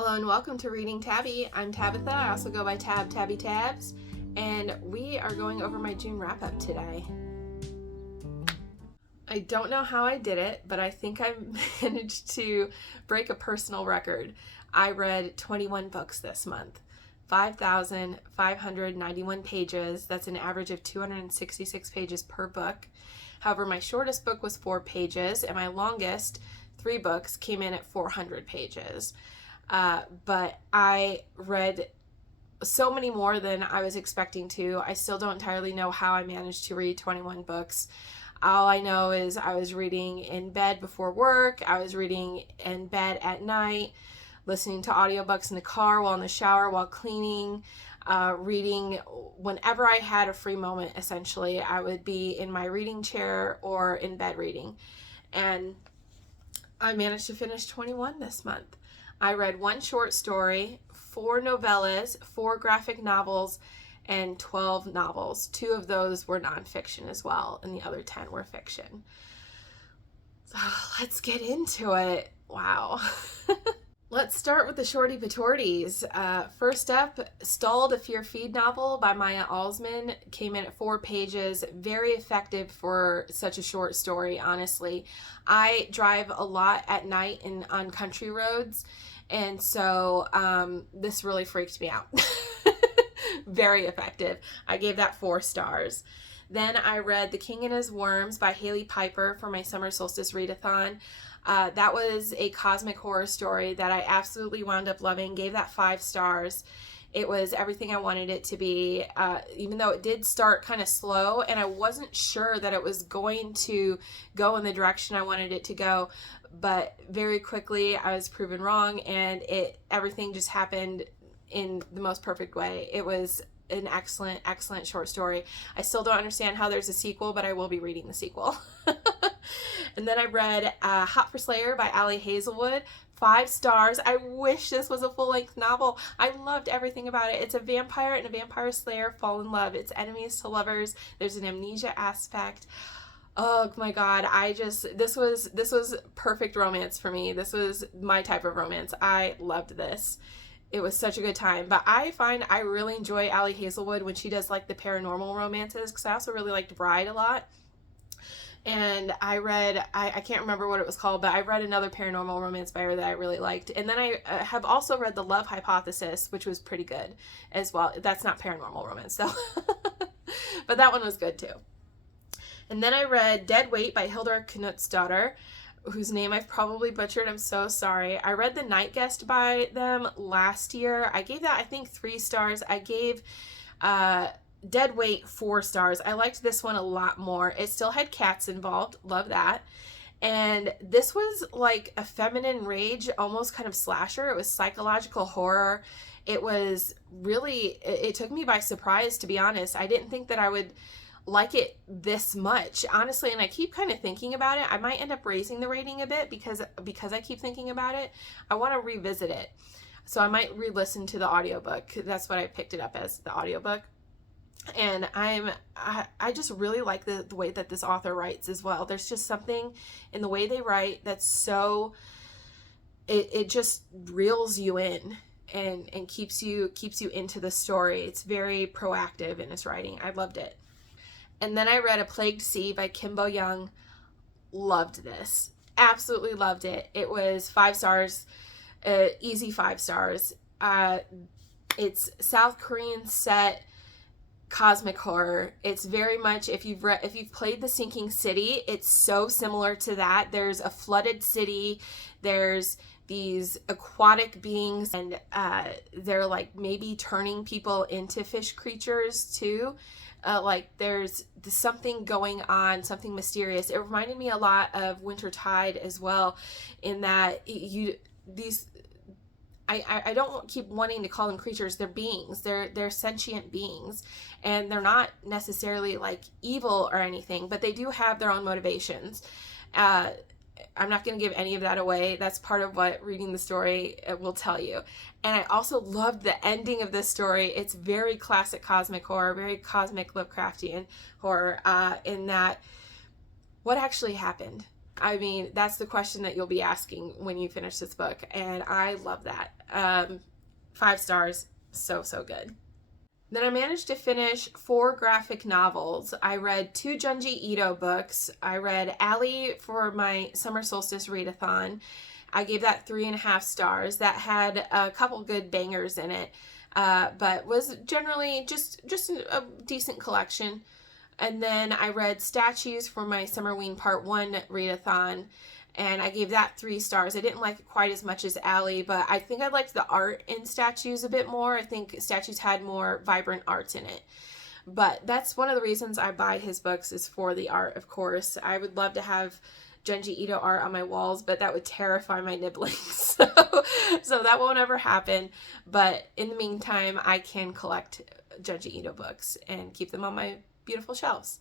Hello and welcome to Reading Tabby. I'm Tabitha. I also go by Tabby Tabs, and we are going over my June wrap-up today. I don't know how I did it, but I think I managed to break a personal record. I read 21 books this month, 5,591 pages. That's an average of 266 pages per book. However, my shortest book was 4 pages, and my longest, 3 books, came in at 400 pages. But I read so many more than I was expecting to. I still don't entirely know how I managed to read 21 books. All I know is I was reading in bed before work. I was reading in bed at night, listening to audiobooks in the car, while in the shower, while cleaning, reading whenever I had a free moment. Essentially, I would be in my reading chair or in bed reading. And I managed to finish 21 this month. I read 1 short story, 4 novellas, 4 graphic novels, and 12 novels. 2 of those were nonfiction as well, and the other 10 were fiction. So let's get into it. Wow. Let's start with the shorty patorties. First up, Stalled, a Fear Feed novel by Miah Allsman, came in at 4 pages. Very effective for such a short story, honestly. I drive a lot at night on country roads, and so this really freaked me out. Very effective. I gave that 4 stars. Then I read The King and His Worms by Hailey Piper for my summer solstice readathon. That was a cosmic horror story that I absolutely wound up loving. Gave that 5 stars. It was everything I wanted it to be, even though it did start kind of slow, and I wasn't sure that it was going to go in the direction I wanted it to go. But very quickly, I was proven wrong, and everything just happened in the most perfect way. It was an excellent, excellent short story. I still don't understand how there's a sequel, but I will be reading the sequel. And then I read Hot for Slayer by Ali Hazelwood, 5 stars. I wish this was a full-length novel. I loved everything about it. It's a vampire and a vampire slayer fall in love. It's enemies to lovers. There's an amnesia aspect. Oh my God, this was perfect romance for me. This was my type of romance. I loved this. It was such a good time. But I find I really enjoy Ali Hazelwood when she does like the paranormal romances, because I also really liked Bride a lot. And I read, I can't remember what it was called, but I read another paranormal romance by her that I really liked. And then I have also read The Love Hypothesis, which was pretty good as well. That's not paranormal romance, though. But that one was good too. And then I read Dead Weight by Hildur Knutsdottir, whose name I've probably butchered. I'm so sorry. I read The Night Guest by them last year. I gave that, I think, 3 stars. I gave Dead Weight 4 stars. I liked this one a lot more. It still had cats involved. Love that. And this was like a feminine rage, almost kind of slasher. It was psychological horror. It was really, it took me by surprise, to be honest. I didn't think that I would like it this much, honestly, and I keep kind of thinking about it. I might end up raising the rating a bit because I keep thinking about it. I want to revisit it. So I might re-listen to the audiobook. That's what I picked it up as, the audiobook. And I just really like the way that this author writes as well. There's just something in the way they write that's so, it just reels you in and keeps you into the story. It's very proactive in its writing. I loved it. And then I read A Plagued Sea by Kimbo Young. Loved this. Absolutely loved it. It was 5 stars, easy 5 stars. It's South Korean set cosmic horror. It's very much, if you've played The Sinking City, it's so similar to that. There's a flooded city. There's these aquatic beings, and they're like maybe turning people into fish creatures too. Like there's something going on, something mysterious. It reminded me a lot of Winter Tide as well, in that I don't keep wanting to call them creatures. They're beings. They're sentient beings, and they're not necessarily like evil or anything, but they do have their own motivations. I'm not going to give any of that away. That's part of what reading the story will tell you. And I also loved the ending of this story. It's very classic cosmic horror, very cosmic Lovecraftian horror, in that what actually happened. I mean, that's the question that you'll be asking when you finish this book, and I love that. 5 stars, so good. Then I managed to finish 4 graphic novels. I read 2 Junji Ito books. I read Ali for my summer solstice readathon. I gave that 3.5 stars. That had a couple good bangers in it, but was generally just a decent collection. And then I read Statues for my Summerween Part 1 readathon, and I gave that 3 stars. I didn't like it quite as much as Ali, but I think I liked the art in Statues a bit more. I think Statues had more vibrant art in it. But that's one of the reasons I buy his books, is for the art, of course. I would love to have Junji Ito art on my walls, but that would terrify my nibblings. So that won't ever happen. But in the meantime, I can collect Junji Ito books and keep them on my beautiful shelves.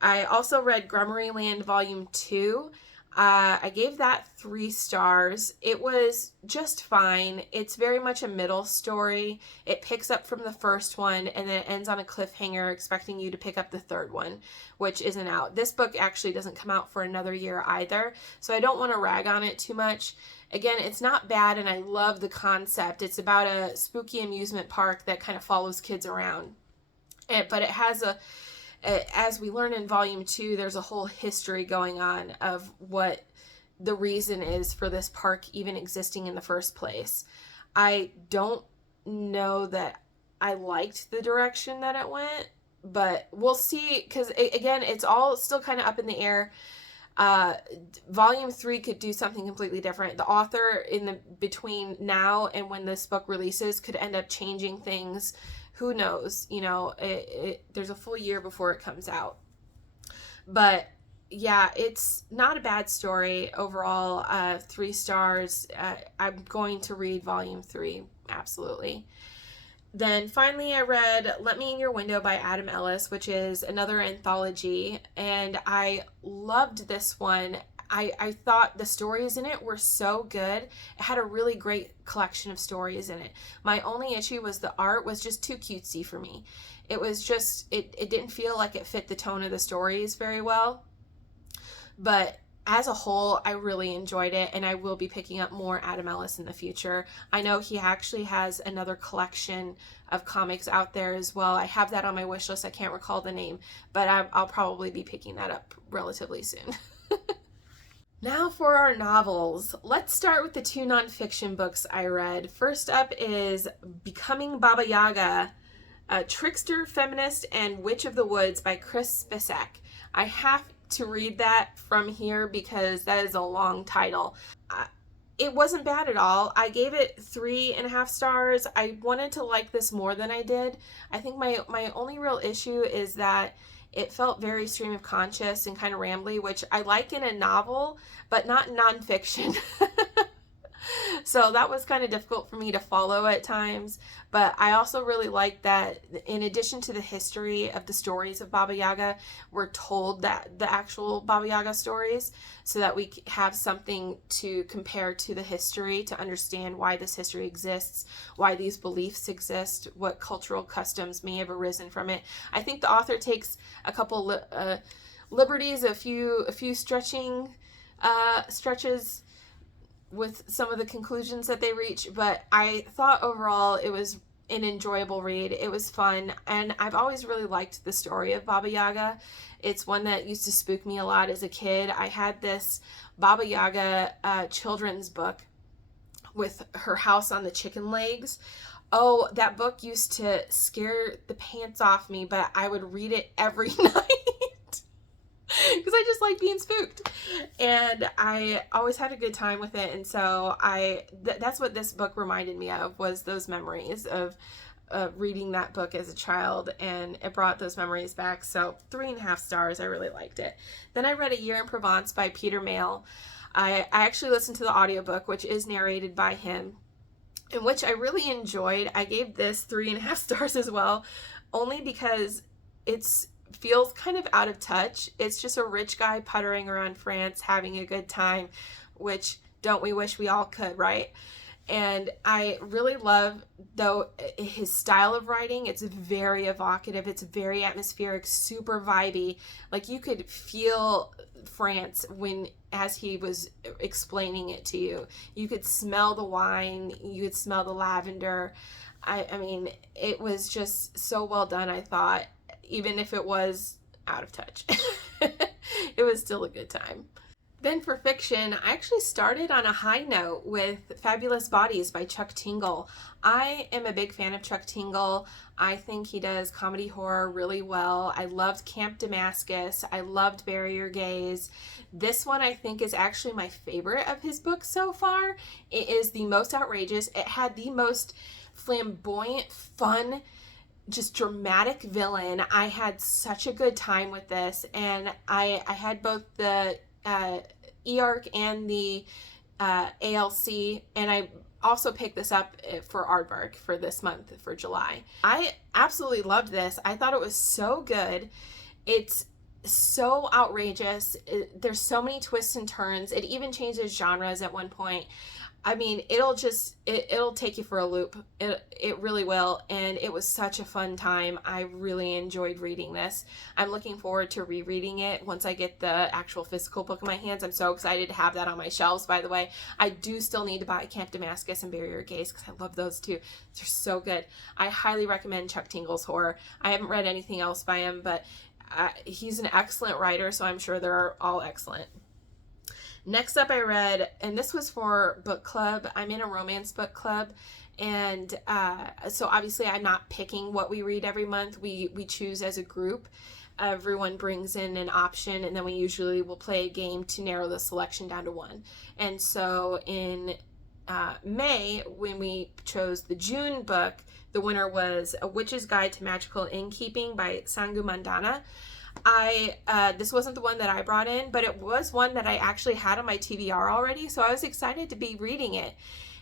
I also read Gremoryland Volume 2. I gave that 3 stars. It was just fine. It's very much a middle story. It picks up from the first one and then it ends on a cliffhanger, expecting you to pick up the third one, which isn't out. This book actually doesn't come out for another year either, so I don't want to rag on it too much. Again, it's not bad, and I love the concept. It's about a spooky amusement park that kind of follows kids around. But it has as we learn in Volume 2, there's a whole history going on of what the reason is for this park even existing in the first place. I don't know that I liked the direction that it went, but we'll see, because again, it's all still kind of up in the air. Volume 3 could do something completely different. The author in the between now and when this book releases could end up changing things. Who knows? You know, there's a full year before it comes out. But yeah, it's not a bad story overall. 3 stars. I'm going to read Volume 3. Absolutely. Then finally I read Let Me In Your Window by Adam Ellis, which is another anthology. And I loved this one. I thought the stories in it were so good. It had a really great collection of stories in it. My only issue was the art was just too cutesy for me. It was just, it didn't feel like it fit the tone of the stories very well. But as a whole, I really enjoyed it, and I will be picking up more Adam Ellis in the future. I know he actually has another collection of comics out there as well. I have that on my wish list. I can't recall the name, but I'll probably be picking that up relatively soon. Now for our novels. Let's start with the 2 nonfiction books I read. First up is Becoming Baba Yaga, A Trickster, Feminist, and Witch of the Woods by Kris Spisak. I have to read that from here because that is a long title. It wasn't bad at all. I gave it 3.5 stars. I wanted to like this more than I did. I think my only real issue is that it felt very stream of conscious and kind of rambly, which I like in a novel, but not in nonfiction. So that was kind of difficult for me to follow at times. But I also really like that in addition to the history of the stories of Baba Yaga, we're told that the actual Baba Yaga stories so that we have something to compare to the history, to understand why this history exists, why these beliefs exist, what cultural customs may have arisen from it. I think the author takes a couple liberties, a few stretches with some of the conclusions that they reach, but I thought overall it was an enjoyable read. It was fun, and I've always really liked the story of Baba Yaga. It's one that used to spook me a lot as a kid. I had this Baba Yaga children's book with her house on the chicken legs. Oh, that book used to scare the pants off me, but I would read it every night. Because I just like being spooked, and I always had a good time with it. And so that's what this book reminded me of, was those memories of reading that book as a child, and it brought those memories back. So 3.5 stars. I really liked it. Then I read A Year in Provence by Peter Mayle. I actually listened to the audiobook, which is narrated by him, and which I really enjoyed. I gave this 3.5 stars as well, only because it's feels kind of out of touch. It's just a rich guy puttering around France having a good time, which don't we wish we all could, right? And I really love, though, his style of writing. It's very evocative. It's very atmospheric, super vibey. Like, you could feel France as he was explaining it to you. You could smell the wine. You could smell the lavender. I mean, it was just so well done, I thought, even if it was out of touch. It was still a good time. Then for fiction, I actually started on a high note with Fabulous Bodies by Chuck Tingle. I am a big fan of Chuck Tingle. I think he does comedy horror really well. I loved Camp Damascus. I loved Bury Your Gaze. This one I think is actually my favorite of his books so far. It is the most outrageous. It had the most flamboyant, fun, just dramatic villain. I had such a good time with this, and I had both the EARC and the ALC, and I also picked this up for Aardvark for this month, for July. I absolutely loved this. I thought it was so good. It's so outrageous. There's so many twists and turns. It even changes genres at one point. I mean, it'll take you for a loop. It really will. And it was such a fun time. I really enjoyed reading this. I'm looking forward to rereading it once I get the actual physical book in my hands. I'm so excited to have that on my shelves, by the way. I do still need to buy Camp Damascus and Bury Your Gaze because I love those too. They're so good. I highly recommend Chuck Tingle's horror. I haven't read anything else by him, but he's an excellent writer, so I'm sure they're all excellent. Next up I read, and this was for book club. I'm in a romance book club, and so obviously I'm not picking what we read every month. We choose as a group. Everyone brings in an option, and then we usually will play a game to narrow the selection down to one. And so in May, when we chose the June book, the winner was A Witch's Guide to Magical Innkeeping by Sangu Mandanna. This wasn't the one that I brought in, but it was one that I actually had on my TBR already, so I was excited to be reading it.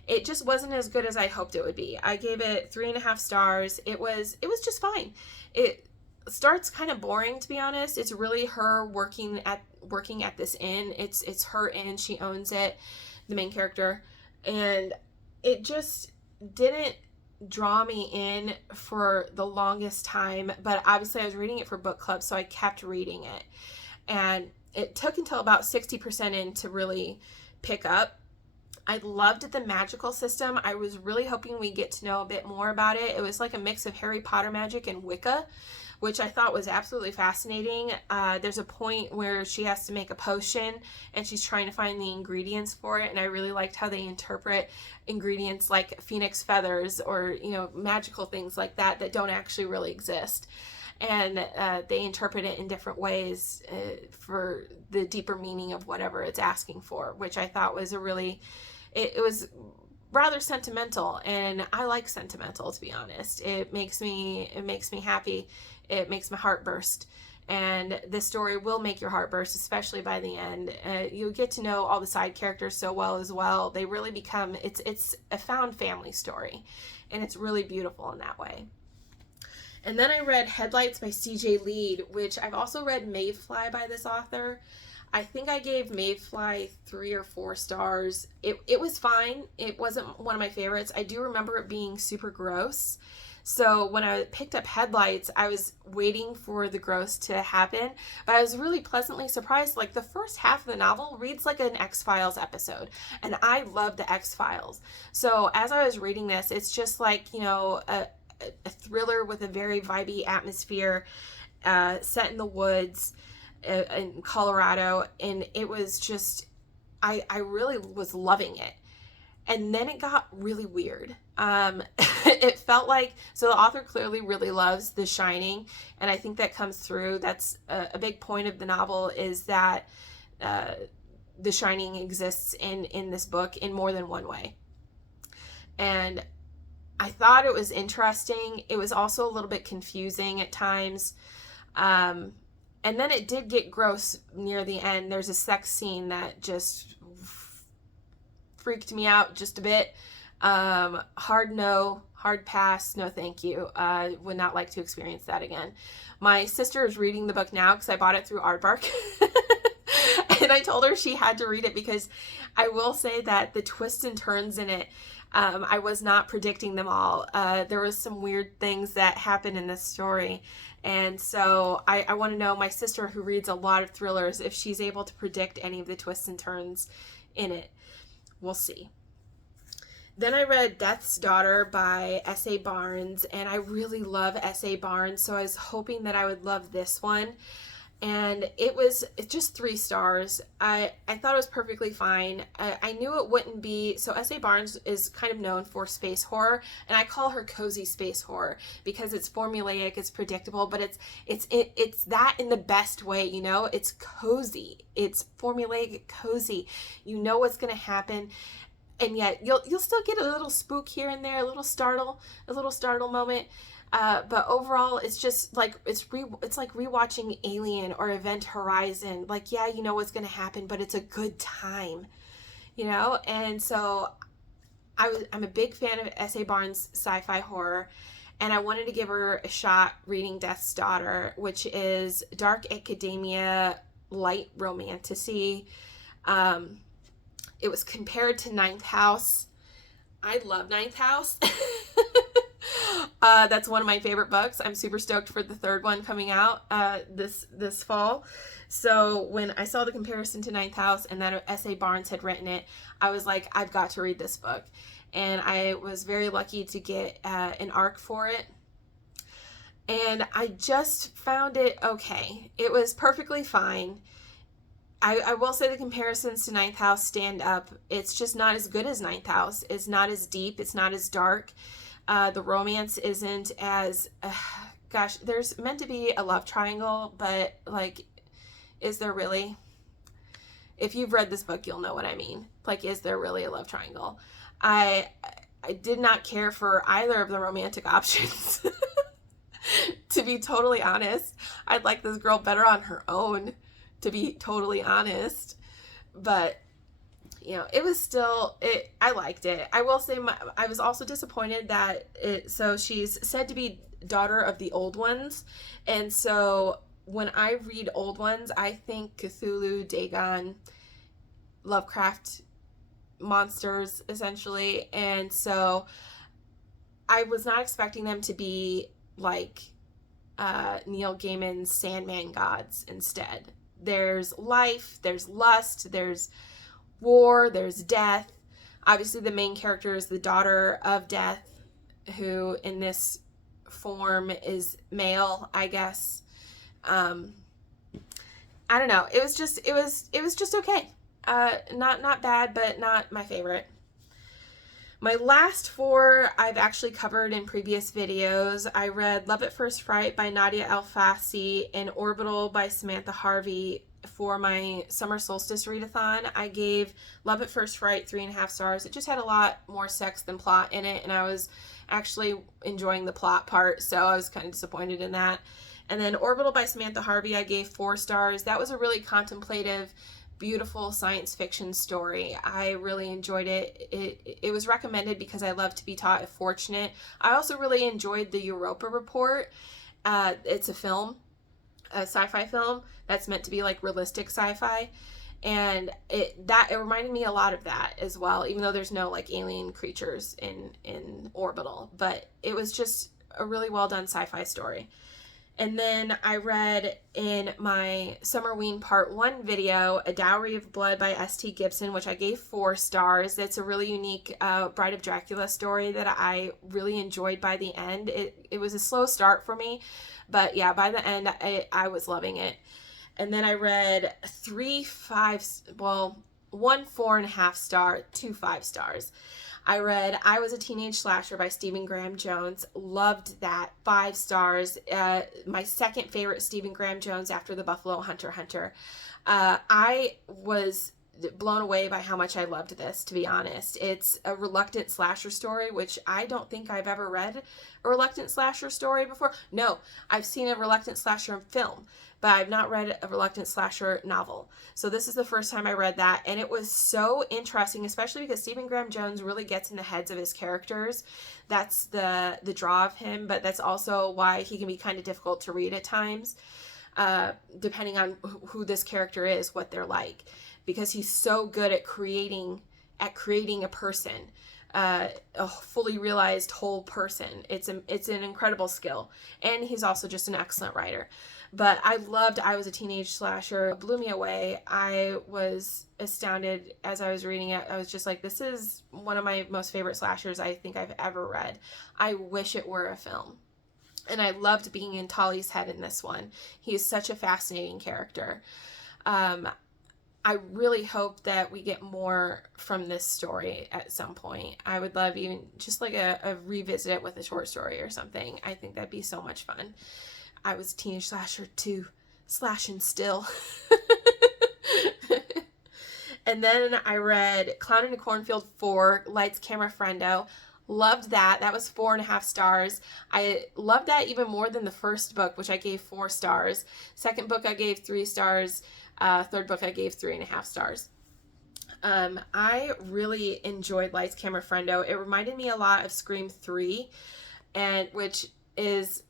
It just wasn't as good as I hoped it would be. I gave it 3.5 stars. It was just fine. It starts kind of boring, to be honest. It's really her working at this inn. It's her inn. She owns it, the main character, and it just didn't draw me in for the longest time, but obviously I was reading it for book club, so I kept reading it, and it took until about 60% in to really pick up. I loved the magical system. I was really hoping we'd get to know a bit more about it. It was like a mix of Harry Potter magic and Wicca, which I thought was absolutely fascinating. There's a point where she has to make a potion, and she's trying to find the ingredients for it, and I really liked how they interpret ingredients like phoenix feathers or, magical things like that don't actually really exist. And they interpret it in different ways for the deeper meaning of whatever it's asking for, which I thought was it was rather sentimental, and I like sentimental, to be honest. It makes me happy. It makes my heart burst, and this story will make your heart burst, especially by the end. You get to know all the side characters so well as well. They really become, it's a found family story, and it's really beautiful in that way. And then I read Headlights by CJ Leede, which I've also read Mayfly by this author. I think I gave Mayfly 3 or 4 stars. It was fine. It wasn't one of my favorites. I do remember it being super gross. So when I picked up Headlights, I was waiting for the gross to happen, but I was really pleasantly surprised. Like, the first half of the novel reads like an X-Files episode, and I love the X-Files. So as I was reading this, it's just like, a thriller with a very vibey atmosphere, set in the woods in Colorado, and it was just, I really was loving it. And then it got really weird. It felt like, so the author clearly really loves The Shining, and I think that comes through. That's a big point of the novel, is that The Shining exists in this book in more than one way. And I thought it was interesting. It was also a little bit confusing at times. And then it did get gross near the end. There's a sex scene that just freaked me out just a bit. Hard pass, no thank you. Would not like to experience that again. My sister is reading the book now because I bought it through Aardvark. And I told her she had to read it because I will say that the twists and turns in it, I was not predicting them all. There was some weird things that happened in this story. And so I want to know, my sister who reads a lot of thrillers, if she's able to predict any of the twists and turns in it. We'll see. Then I read Death's Daughter by S.A. Barnes, and I really love S.A. Barnes, so I was hoping that I would love this one. And it's just 3 stars. I thought it was perfectly fine. I knew it wouldn't be, so S.A. Barnes is kind of known for space horror, and I call her cozy space horror because it's formulaic, it's predictable, but it's that in the best way, you know? It's cozy. It's formulaic, cozy. You know what's going to happen. And yet you'll still get a little spook here and there, a little startle moment. But overall, it's just like, it's like rewatching Alien or Event Horizon. Like, yeah, you know what's going to happen, but it's a good time, you know? And so I'm a big fan of S.A. Barnes' sci-fi horror, and I wanted to give her a shot reading Death's Daughter, which is dark academia, light romantasy. It was compared to Ninth House. I love Ninth House. That's one of my favorite books. I'm super stoked for the 3rd one coming out this fall. So when I saw the comparison to Ninth House and that S.A. Barnes had written it, I was like, I've got to read this book. And I was very lucky to get an ARC for it. And I just found it okay. It was perfectly fine. I will say the comparisons to Ninth House stand up. It's just not as good as Ninth House. It's not as deep. It's not as dark. The romance isn't as, gosh, there's meant to be a love triangle, but like, is there really? If you've read this book, you'll know what I mean. Like, is there really a love triangle? I did not care for either of the romantic options. To be totally honest, I'd like this girl better on her own, to be totally honest. But you know, it was still, I liked it. I will say I was also disappointed that so she's said to be daughter of the old ones. And so when I read old ones, I think Cthulhu, Dagon, Lovecraft monsters, essentially. And so I was not expecting them to be like Neil Gaiman's Sandman gods instead. There's life, there's lust, there's war, there's death. Obviously the main character is the daughter of death, who in this form is Mayle, I guess. I don't know. It was just okay. Not bad, but not my favorite. My last 4 I've actually covered in previous videos. I read Love at First Fright by Nadia El-Fassi and Orbital by Samantha Harvey for my summer solstice readathon. I gave Love at First Fright 3.5 stars. It just had a lot more sex than plot in it, and I was actually enjoying the plot part, so I was kind of disappointed in that. And then Orbital by Samantha Harvey I gave 4 stars. That was a really contemplative, beautiful science fiction story. I really enjoyed it. It was recommended because I love to be taught if fortunate. I also really enjoyed the Europa Report. It's a film, a sci-fi film that's meant to be like realistic sci-fi, and it reminded me a lot of that as well, even though there's no like alien creatures in Orbital. But it was just a really well done sci-fi story. And then I read in my Summerween Part 1 video, A Dowry of Blood by S.T. Gibson, which I gave 4 stars. It's a really unique Bride of Dracula story that I really enjoyed by the end. It was a slow start for me, but yeah, by the end, I was loving it. And then I read 1 4.5 star, 2 5 stars. I read I Was a Teenage Slasher by Stephen Graham Jones. Loved that. 5 stars. My second favorite Stephen Graham Jones after The Buffalo Hunter. I was blown away by how much I loved this, to be honest. It's a reluctant slasher story, which I don't think I've ever read a reluctant slasher story before. No, I've seen a reluctant slasher film, but I've not read a reluctant slasher novel. So this is the first time I read that, and it was so interesting, especially because Stephen Graham Jones really gets in the heads of his characters. That's the draw of him, but that's also why he can be kind of difficult to read at times, depending on who this character is, what they're like, because he's so good at creating a person. a fully realized whole person. It's an incredible skill, and he's also just an excellent writer. But I was a Teenage Slasher. It blew me away. I was astounded as I was reading it. I was just like, this is one of my most favorite slashers I think I've ever read. I wish it were a film. And I loved being in Tali's head in this one. He is such a fascinating character. I really hope that we get more from this story at some point. I would love even just like a revisit it with a short story or something. I think that'd be so much fun. I was a Teenage Slasher too, slashing still. And then I read Clown in a Cornfield 4, Lights, Camera, Friendo. Loved that. That was 4.5 stars. I loved that even more than the first book, which I gave 4 stars. Second book I gave 3 stars. Third book I gave 3.5 stars. I really enjoyed Lights, Camera, Friendo. It reminded me a lot of Scream 3, which is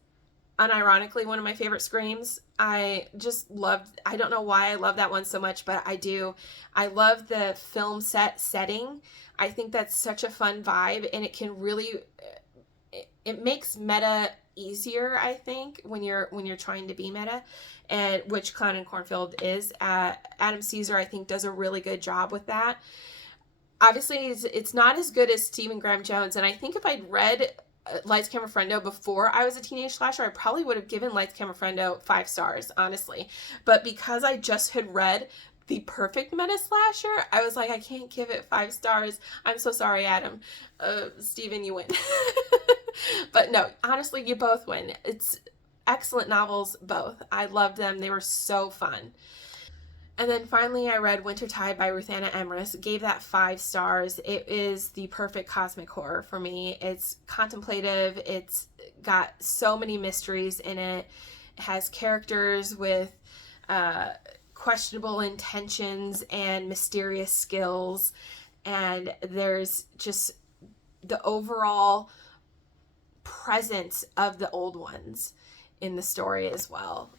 unironically one of my favorite Screams. I don't know why I love that one so much, but I do. I love the film setting. I think that's such a fun vibe, and it makes meta easier, I think, when you're trying to be meta, and which Clown in Cornfield is. Adam Caesar, I think, does a really good job with that. Obviously, it's not as good as Stephen Graham Jones, and I think if I'd read Lights, Camera, Friendo before I was a Teenage Slasher, I probably would have given Lights, Camera, Friendo 5 stars, honestly. But because I just had read the perfect meta slasher, I was like, I can't give it 5 stars. I'm so sorry, Adam. Steven, you win. But no, honestly, you both win. It's excellent novels, both. I loved them. They were so fun. And then finally, I read Wintertide by Ruth Anna Emrys. Gave that 5 stars. It is the perfect cosmic horror for me. It's contemplative. It's got so many mysteries in it. It has characters with questionable intentions and mysterious skills. And there's just the overall presence of the old ones in the story as well.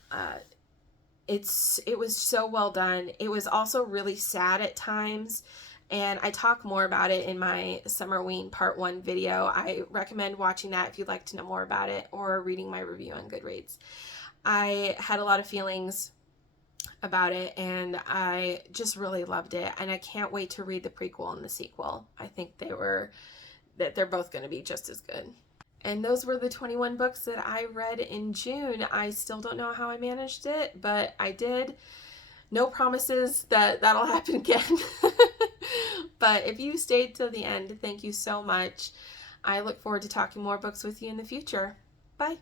It was so well done. It was also really sad at times, and I talk more about it in my Summerween Part 1 video. I recommend watching that if you'd like to know more about it, or reading my review on Goodreads. I had a lot of feelings about it, and I just really loved it, and I can't wait to read the prequel and the sequel. I think they're both going to be just as good. And those were the 21 books that I read in June. I still don't know how I managed it, but I did. No promises that that'll happen again. But if you stayed till the end, thank you so much. I look forward to talking more books with you in the future. Bye.